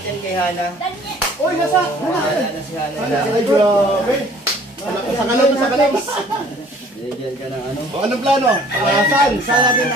lahat yan kay Hana. Uy, nasa! Wala na si Hana. Ay, grabe! Sa kalong, sa kalong! Bigyan ka ng ano? O, anong plano? Saan? Saan natin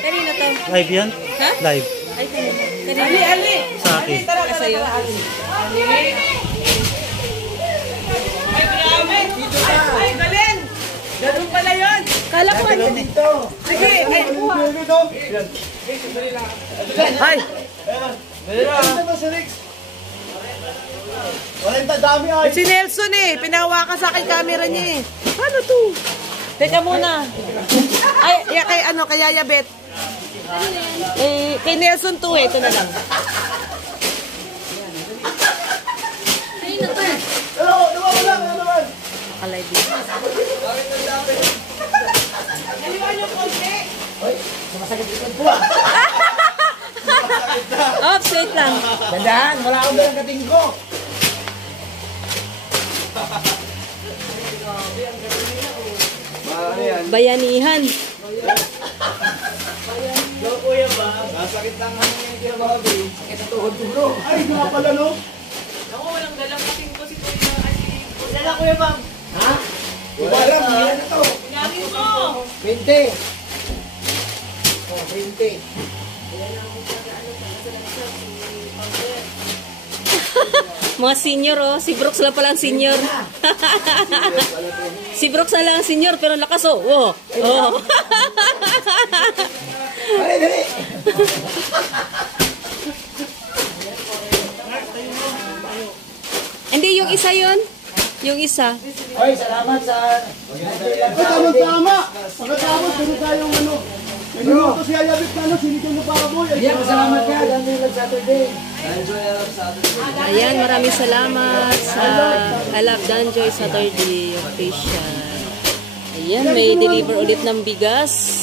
Kanina to? Live yan? Ha? Live. Ay, kanina. Ali! Sa akin. Tara ka sa'yo. Ali! Ay, grabe! Ay, galing! Ganun pala yun! Kala ko ano dito. Sige, ay, kuha. Ay! Si Nelson pinahawakan sa akin camera niya Ano to? Teka muna. Ay, kay ano, kay Yaya Bet. Kay Nelson to ito na lang. Hello, naman lang, naman. Akalay dito. Naliwan yung konti. Hoy, sumasakit ikot po Offset lang. Dandahan, wala akong bilang kating ko. Bayanihan. Kuya ba? Nasakit lang ang kinababi. Sakit sa tuhod ko, bro. Ay, nga pala, no? Ako, walang dalang kasing ko si Kuya. Dala kuya ba? Ha? Wala, mira na to. Kunyari mo. 20. Oh, 20. Mga senior si Brooks lang pala ang senior. Si Brooks na lang ang senior pero lakas Wow. Dali, dali. Hindi yung isa yun. Yung isa. Hoy, salamat sa... Tama-tama. Pagkatapos, ganun tayong ano. Minuto si Ayabit na sinigang na baboy. Iyan, salamat ka. Dami lang Saturday. Ayan, maraming salamat sa I Love Danjoy Saturday official. Ayan, may deliver ulit ng bigas.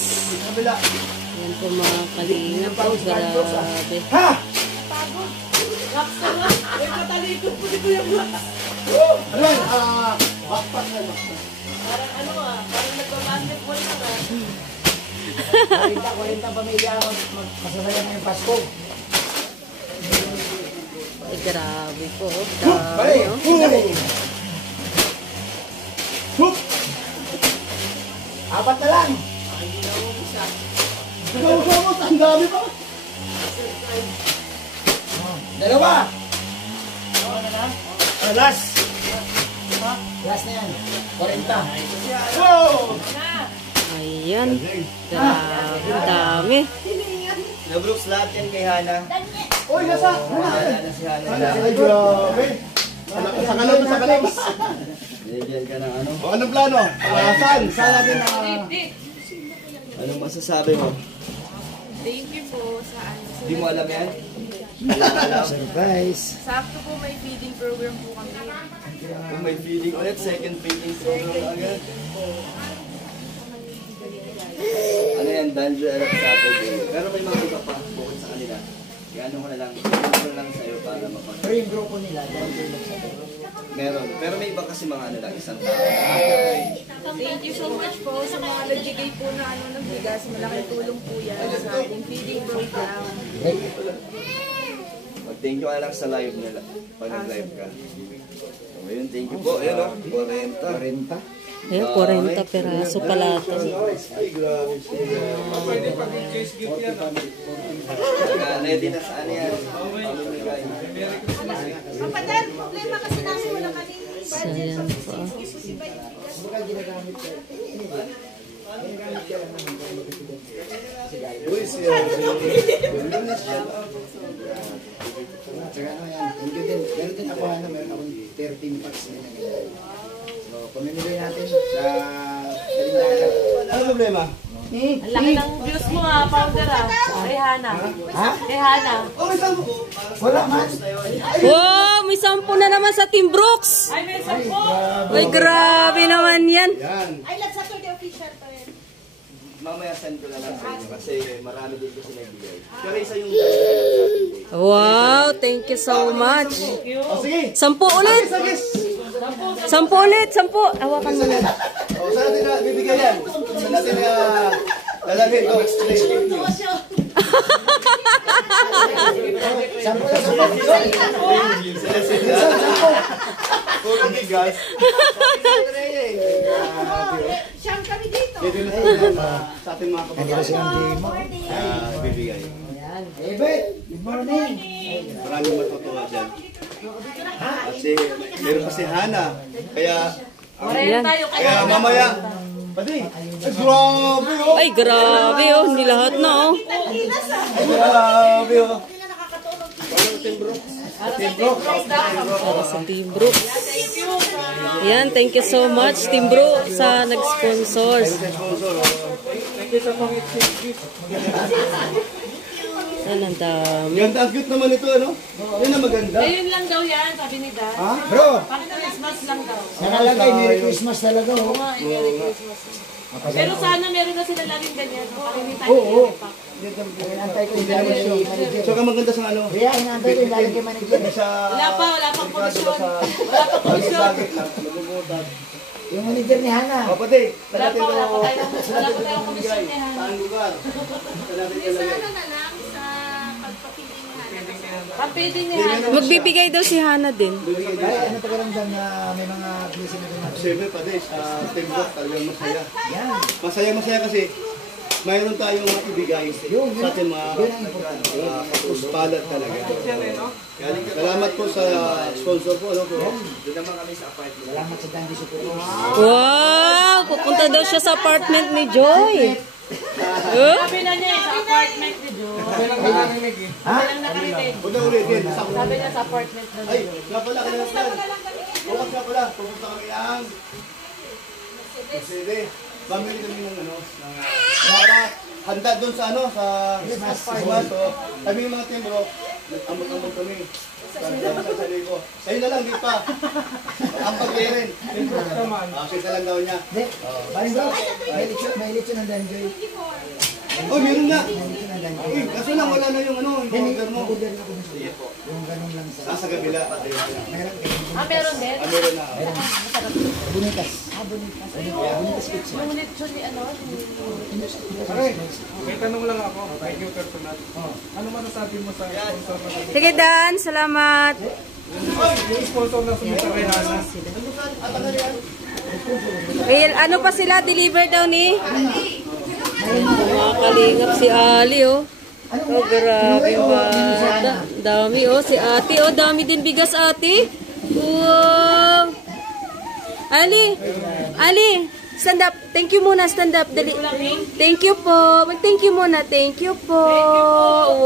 Ayan po mga kalingap po. Grabe. Ha? Ano yan? Backpack na. Parang nagpa-basketball na 40 pamilya masasaya ngayong Pasko. Ay, grabe po. Bali! Apat na lang! Ikaw-usamos, ang dami pa! Dalawa! Last! Last na yan. 40. Wow! Ayan. Grabe, dami. Na Brooks, lahat yan kay Hana. Uy, nasa! Wala na si Hana. Ay, grabe! Sa kalong, sa kalong! Bigyan ka ng ano? O, anong plano? Saan? Saan natin Anong masasabi mo? Thank you po sa ano. Hindi mo alam yan? surprise! Sakto po may feeding program po kami. Kung may feeding ulit, second feeding program agad. Ano yan, Danjoy Saturday. Pero may mga iba pa, bukod sa kanila. Ano ko na lang, sa'yo para mapag... Pero yung grupo nila, Meron. Pero may iba kasi mga ano lang, isang tao. Thank you so much po sa mga nagbigay po na ano ng bigas. Malaking tulong po yan sa ating feeding program. Mag-thank you ka lang sa live nila. Pag nag-live ka. So, yun, thank you po. Ayan o, 40. 40. Ayan, 40 peraso pala ito. Ay, grabe siya. Ready na saan yan? Kapadan, problema kasi namin wala kaming budget sa Uy, siya. Meron din ako, meron akong 13 packs na ganyan. So, pamimili natin sa Dalindagan. Ano problema? Ang laki ng views mo powder Kay Hana. Ha? Kay Hana. Oh, may sampo. Wala man. Wow, may 10 na naman sa Team Brooks. Ay, may 10. Ay, grabe naman yan. Yan. I Love Saturday official. Mamaya send ko na lang sa inyo kasi marami din kasi nagbigay. Pero isa yung Danjo Elap sa atin day. Wow, thank you so much. O sige. 10 ulit. Sige. 10 ulit, 10. Hawakan mo na. O, saan natin na bibigay yan? Saan natin na lalagay ito? Explain nyo. Puro bigas. Siyam kami dito. Dito na sa ating mga kapatid. Bibigay. Good morning. Maraming matutuwa dyan. Kasi meron pa si Hana. Kaya Ayan. mamaya. Pati. Grabe oh. Ay, grabe oh. Hindi lahat na oh. Grabe oh. Para sa Team Bro. Ayan, thank you so much Team Bro sa nag-sponsors. Ayan, ang dami. Ganda, ang cute naman ito, ano? Yan ang maganda. Ayun lang daw yan, sabi ni Dad. Ha? Bro, Pang Christmas lang daw. nakalagay Merry Christmas talaga. Oh. Merry Christmas. Pero sana meron na sila laging ganyan. Pakinitan Oo. niya. Inaantay ko yung galing kay manager. Tsaka maganda sa ano? Kaya inaantay ko yung galing kay manager. Sa... Wala pang komisyon. Wala pang komisyon. Yung manager ni Hana. O, pati. Wala pa tayong komisyon niya. Saan lugar? Saan natin ilagay? Pwede niya. Magbibigay daw si Hana din. Ay, ano pakiramdam na may mga blessing na natin? Siyempre, pati. Sa teamwork, talagang masaya. Yan. Masaya kasi mayroon tayong ibigay sa ating mga kapuspalat talaga. Salamat po sa sponsor po. Ano po? Doon naman kami sa apartment. Salamat sa Dandy Super. Wow! Pupunta daw siya sa apartment ni Joy. Sabi na niya sa apartment ni Joe. Ha? Walang nakarinig. Huwag na ulitin. Sabi niya sa apartment na Ay, nga pala, kanina plan. Bukas nga pala, pupunta kami ang Mercedes. Bamili kami ng ano, para handa doon sa ano, sa Christmas. So, kami yung mga timbro, nag-ambag-ambag kami. Sa ko. Sa'yo na lang, di pa. Ambag kayo rin. Sita lang daw niya. Hindi. Paring bro, may lechon ng Danjoy. Oh, meron na. May lechon ng Danjoy. Uy, kaso lang, wala na yung ano, yung order mo. Order na ko gusto. Yung ganun lang sa... Nasa kabila. Meron kayo. meron din. Meron na. Bunitas. Bunitas pizza. Yung lechon ni ano? May tanong lang ako, kay New Personal. Ano masasabi mo sa sponsor na Sige Dan, salamat. yung sponsor na sumita kay Hana? Eh, ano pa sila? Deliver daw ni? Mga kalingap si Ali oh. Oh, grabe ba? Dami oh, si ate oh. Dami din bigas ate. Wow. Ali, stand up. Thank you muna, stand up. Dali. Thank you po. Mag-thank you muna. Thank you po.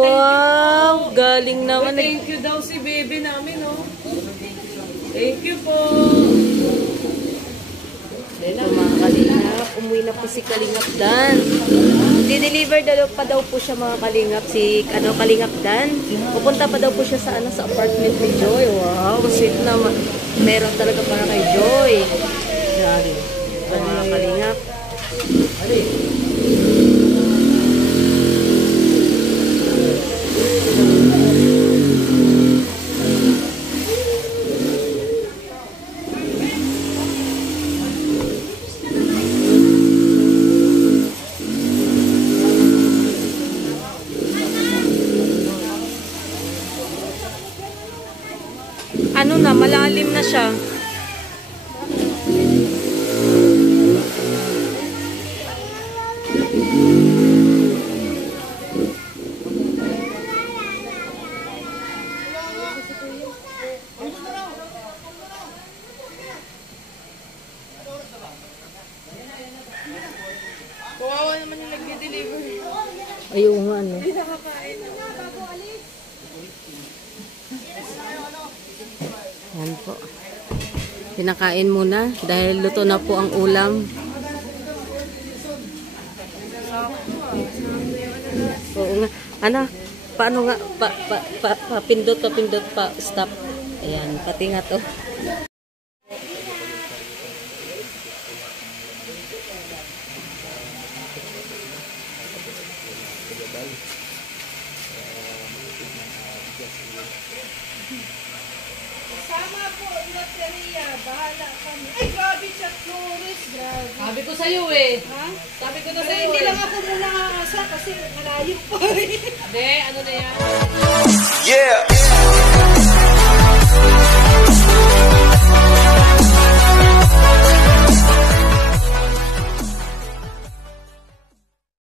Wow, galing naman. Thank you daw si baby namin, oh. Thank you po. Ito mga kalingap, umuwi na po si Kalingap Dan. Di-deliver daw pa daw po siya mga kalingap, si Kalingap Dan. Pupunta pa daw po siya sa sa apartment ni Joy. Wow, sweet naman. Meron talaga para kay Joy. Grabe. Mga kalingap. Ano na, malalim na siya. Kawawa naman yung nag-deliver. Ayaw nga, ano. Yan po. Pinakain muna dahil luto na po ang ulam. Oo nga. Ano? Paano nga? Papindot pa. Stop. Ayan. Pati nga to. Sama po, loteria. Bahala kami. Ay, grabe siya, tourist. Grabe. Sabi ko sa'yo eh. Ha? Sabi ko na Pero sa'yo hindi eh. lang ako muna aasa kasi malayo pa rin. Hindi, ano na yan? Yeah.